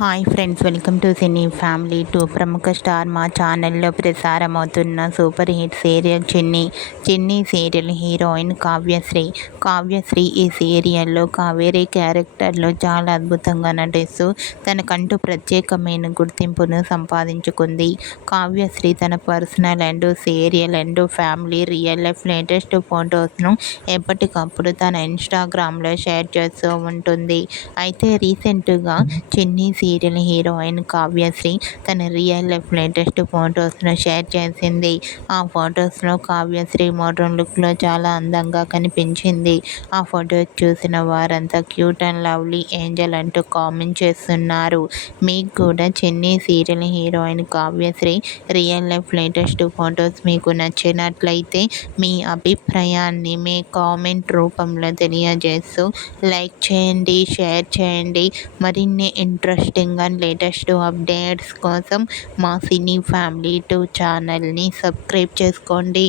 Hi friends, welcome to cine family two. ప్రముఖ star మా ఛానల్లో ప్రసారమవుతున్న సూపర్ హిట్ సీరియల్ చిన్ని సీరియల్ హీరోయిన్ కావ్యశ్రీ ఈ సీరియల్లో కావేరీ క్యారెక్టర్లో చాలా అద్భుతంగా నటిస్తూ తనకంటూ ప్రత్యేకమైన గుర్తింపును సంపాదించుకుంది. కావ్యశ్రీ తన personal and serial and family real life latest ఫొటోస్ను ఎప్పటికప్పుడు తన ఇన్స్టాగ్రామ్లో షేర్ చేస్తూ ఉంటుంది. అయితే రీసెంట్గా చిన్ని సీరియల్ హీరోయిన్ కావ్యశ్రీ తన రియల్ లైఫ్ లేటెస్ట్ ఫొటోస్ను షేర్ చేసింది. ఆ ఫొటోస్లో కావ్యశ్రీ మోడ్రన్ లుక్లో చాలా అందంగా కనిపించింది. ఆ ఫొటోస్ చూసిన వారంతా క్యూట్ అండ్ లవ్లీ ఏంజల్ అంటూ కామెంట్ చేస్తున్నారు. మీకు కూడా చిన్ని serial heroine Kavyasri real life latest photos మీకు నచ్చినట్లయితే మీ అభిప్రాయాన్ని మీ కామెంట్ రూపంలో తెలియజేస్తూ లైక్ చేయండి, షేర్ చేయండి. మరిన్ని ఇంట్రెస్టింగ్ అండ్ లేటెస్ట్ అప్డేట్స్ కోసం మా సినీ ఫ్యామిలీ 2 ఛానల్ని సబ్స్క్రైబ్ చేసుకోండి.